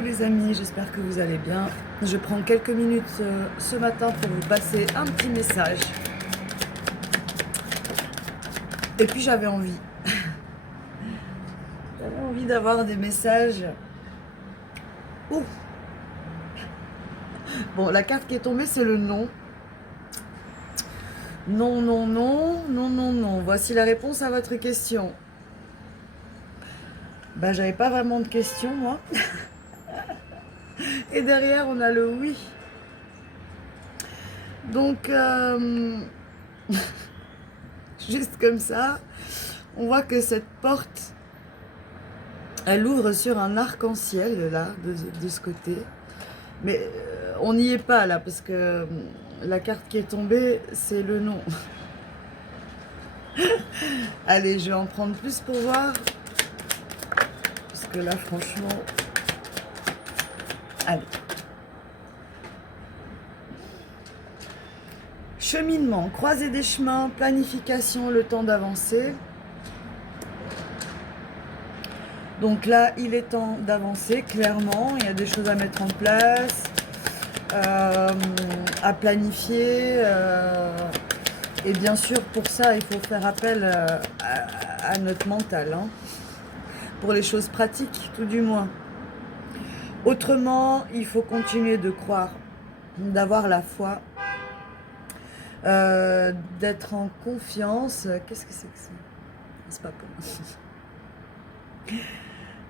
Coucou les amis, j'espère que vous allez bien. Je prends quelques minutes ce matin pour vous passer un petit message. Et puis j'avais envie d'avoir des messages. Ouh. Bon, la carte qui est tombée, c'est le non. Non, non, non, non, non, non. Voici la réponse à votre question. Ben, j'avais pas vraiment de question, moi. Et derrière, on a le oui. Donc, juste comme ça, on voit que cette porte, elle ouvre sur un arc-en-ciel, là, de ce côté. Mais on n'y est pas, là, parce que la carte qui est tombée, c'est le non. Allez, je vais en prendre plus pour voir. Parce que là, franchement... Allez. Cheminement, croiser des chemins, planification, le temps d'avancer. Donc là, il est temps d'avancer, clairement. Il y a des choses à mettre en place, à planifier. Et bien sûr, pour ça, il faut faire appel à notre mental. Hein, pour les choses pratiques, tout du moins. Autrement, il faut continuer de croire, d'avoir la foi, d'être en confiance. Qu'est-ce que c'est que ça? C'est pas pour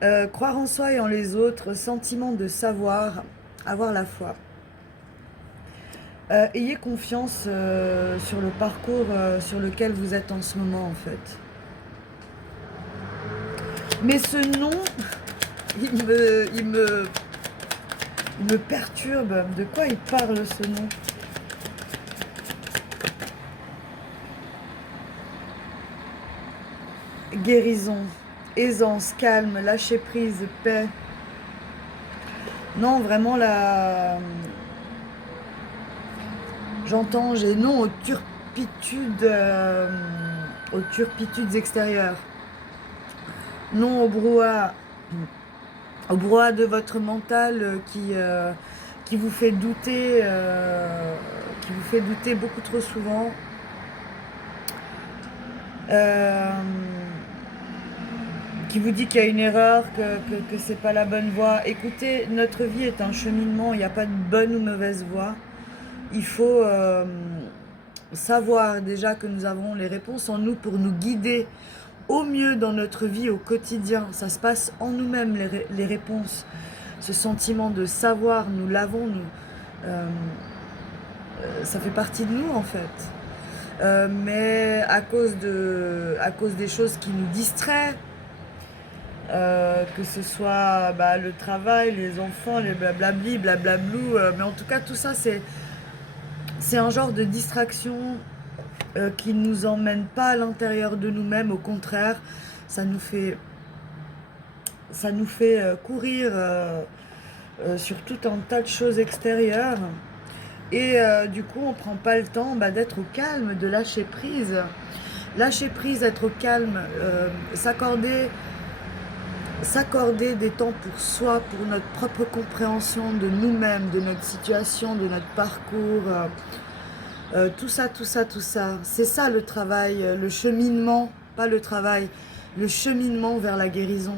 moi. Croire en soi et en les autres, sentiment de savoir, avoir la foi. Ayez confiance sur le parcours sur lequel vous êtes en ce moment, en fait. Mais ce nom, il me perturbe. De quoi il parle, ce nom? Guérison, aisance, calme, lâcher prise, paix. Non, vraiment, j'entends, j'ai non aux turpitudes extérieures. Non au brouhaha de votre mental qui vous fait douter, beaucoup trop souvent. Qui vous dit qu'il y a une erreur, que c'est pas la bonne voie. Écoutez, notre vie est un cheminement, il n'y a pas de bonne ou mauvaise voie. Il faut savoir déjà que nous avons les réponses en nous pour nous guider au mieux dans notre vie au quotidien. Ça se passe en nous-mêmes, les réponses. Ce sentiment de savoir, nous l'avons, ça fait partie de nous en fait. Mais à cause des choses qui nous distraient, que ce soit le travail, les enfants, les blablabli, blablablou, mais en tout cas tout ça c'est un genre de distraction qui ne nous emmène pas à l'intérieur de nous-mêmes, au contraire, ça nous fait courir sur tout un tas de choses extérieures et du coup on prend pas le temps d'être au calme, de lâcher prise, être au calme, s'accorder des temps pour soi, pour notre propre compréhension de nous-mêmes, de notre situation, de notre parcours, tout ça. C'est ça le travail, le cheminement, pas le travail, le cheminement vers la guérison.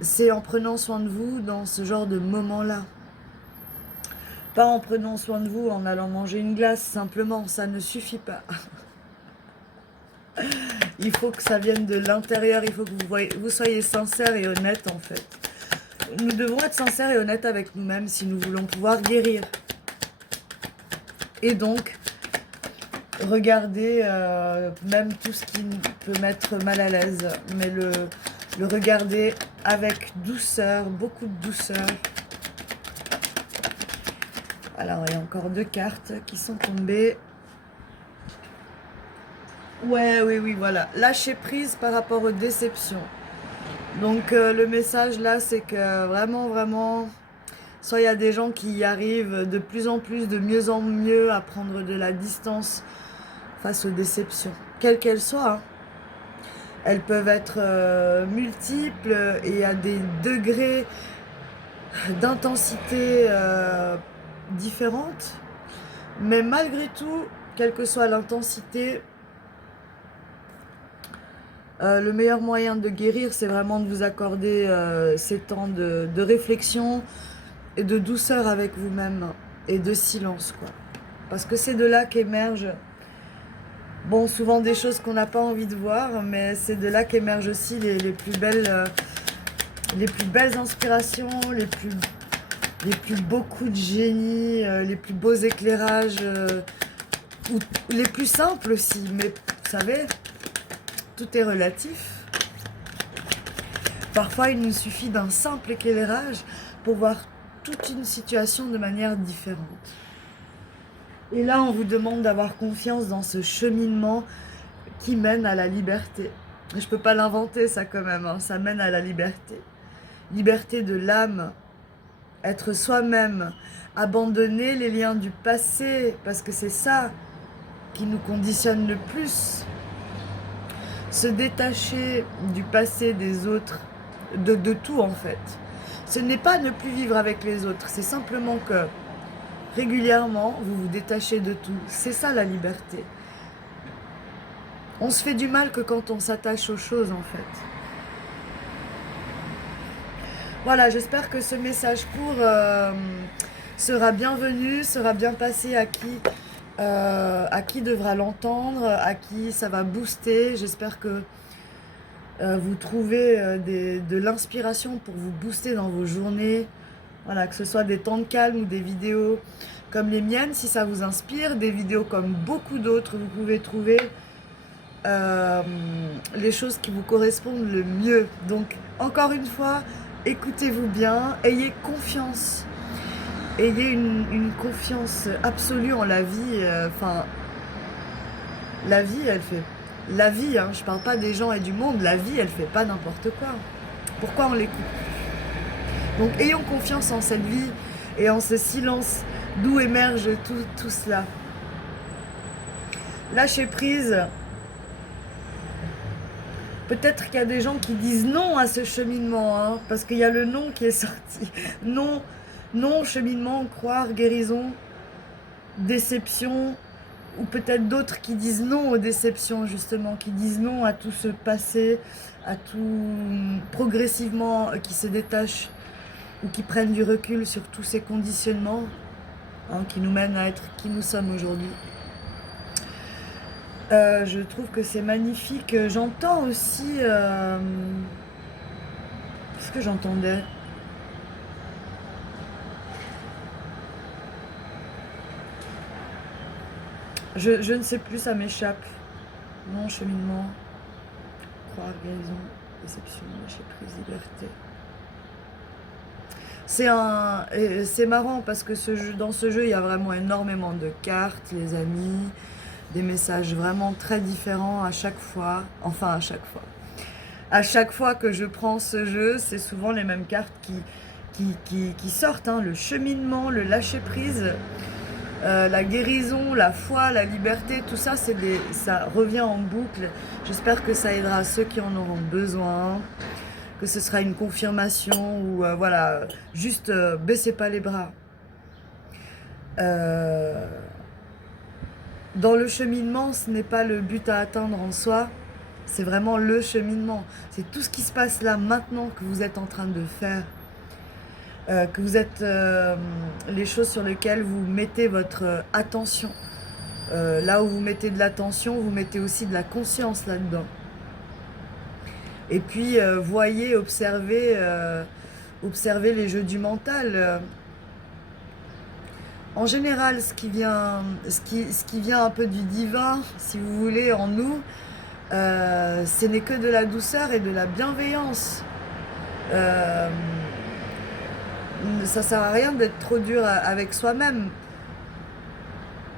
C'est en prenant soin de vous dans ce genre de moment-là. Pas en prenant soin de vous en allant manger une glace, simplement, ça ne suffit pas. Il faut que ça vienne de l'intérieur, il faut que vous soyez sincère et honnête en fait. Nous devons être sincères et honnêtes avec nous-mêmes si nous voulons pouvoir guérir. Et donc, regarder même tout ce qui peut mettre mal à l'aise, mais le regarder avec douceur, beaucoup de douceur. Alors, il y a encore 2 cartes qui sont tombées. Ouais, oui, voilà. Lâcher prise par rapport aux déceptions. Donc, le message là, c'est que vraiment, soit il y a des gens qui y arrivent de plus en plus, de mieux en mieux à prendre de la distance face aux déceptions, quelles qu'elles soient. Hein. Elles peuvent être multiples et à des degrés d'intensité différentes. Mais malgré tout, quelle que soit l'intensité, le meilleur moyen de guérir, c'est vraiment de vous accorder ces temps de réflexion et de douceur avec vous-même et de silence, quoi. Parce que c'est de là qu'émergent, bon, souvent des choses qu'on n'a pas envie de voir, mais c'est de là qu'émergent aussi les plus belles inspirations, les plus beaux coups de génie, les plus beaux éclairages, ou les plus simples aussi. Mais vous savez, tout est relatif. Parfois, il nous suffit d'un simple éclairage pour voir toute une situation de manière différente. Et là, on vous demande d'avoir confiance dans ce cheminement qui mène à la liberté. Je ne peux pas l'inventer, ça, quand même, hein. Ça mène à la liberté. Liberté de l'âme, être soi-même, abandonner les liens du passé, parce que c'est ça qui nous conditionne le plus. Se détacher du passé des autres, de tout en fait. Ce n'est pas ne plus vivre avec les autres, c'est simplement que régulièrement vous vous détachez de tout. C'est ça la liberté. On se fait du mal que quand on s'attache aux choses en fait. Voilà, j'espère que ce message court sera bienvenu, sera bien passé à qui devra l'entendre, à qui ça va booster. J'espère que vous trouvez de l'inspiration pour vous booster dans vos journées. Voilà, que ce soit des temps de calme ou des vidéos comme les miennes, si ça vous inspire, des vidéos comme beaucoup d'autres, vous pouvez trouver les choses qui vous correspondent le mieux. Donc, encore une fois, écoutez-vous bien, ayez confiance. Ayez une confiance absolue en la vie. Enfin, la vie, elle fait... La vie, hein, je parle pas des gens et du monde, la vie, elle fait pas n'importe quoi. Pourquoi on l'écoute? Donc, ayons confiance en cette vie et en ce silence d'où émerge tout cela. Lâchez prise. Peut-être qu'il y a des gens qui disent non à ce cheminement, hein, parce qu'il y a le non qui est sorti. Non, non, cheminement, croire, guérison, déception, ou peut-être d'autres qui disent non aux déceptions, justement, qui disent non à tout ce passé, à tout progressivement, qui se détachent, ou qui prennent du recul sur tous ces conditionnements, hein, qui nous mènent à être qui nous sommes aujourd'hui. Je trouve que c'est magnifique. J'entends aussi... Qu'est-ce que j'entendais? Je ne sais plus, ça m'échappe. Non, cheminement, croire, guérison, déception, lâcher prise, liberté. C'est marrant parce que dans ce jeu, il y a vraiment énormément de cartes, les amis, des messages vraiment très différents à chaque fois. Enfin, à chaque fois. À chaque fois que je prends ce jeu, c'est souvent les mêmes cartes qui sortent, hein. Le cheminement, le lâcher-prise, la guérison, la foi, la liberté, tout ça, ça revient en boucle. J'espère que ça aidera ceux qui en auront besoin, que ce sera une confirmation ou voilà, juste baissez pas les bras. Dans le cheminement, ce n'est pas le but à atteindre en soi, c'est vraiment le cheminement. C'est tout ce qui se passe là, maintenant, que vous êtes en train de faire. Que vous êtes les choses sur lesquelles vous mettez votre attention. Là où vous mettez de l'attention, vous mettez aussi de la conscience là-dedans. Et puis, voyez, observez les jeux du mental. En général, ce qui vient un peu du divin, si vous voulez, en nous, ce n'est que de la douceur et de la bienveillance. Ça sert à rien d'être trop dur avec soi-même.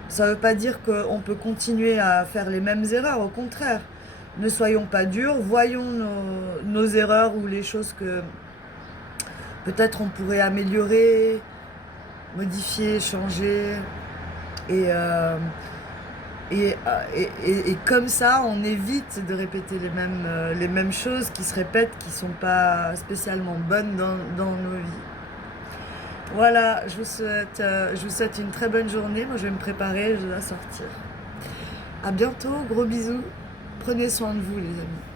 Ça ne veut pas dire qu'on peut continuer à faire les mêmes erreurs, au contraire. Ne soyons pas durs, voyons nos erreurs ou les choses que peut-être on pourrait améliorer, modifier, changer. Et comme ça, on évite de répéter les mêmes choses qui se répètent, qui ne sont pas spécialement bonnes dans nos vies. Voilà, je vous souhaite une très bonne journée. Moi, je vais me préparer, je dois sortir. À bientôt, gros bisous. Prenez soin de vous, les amis.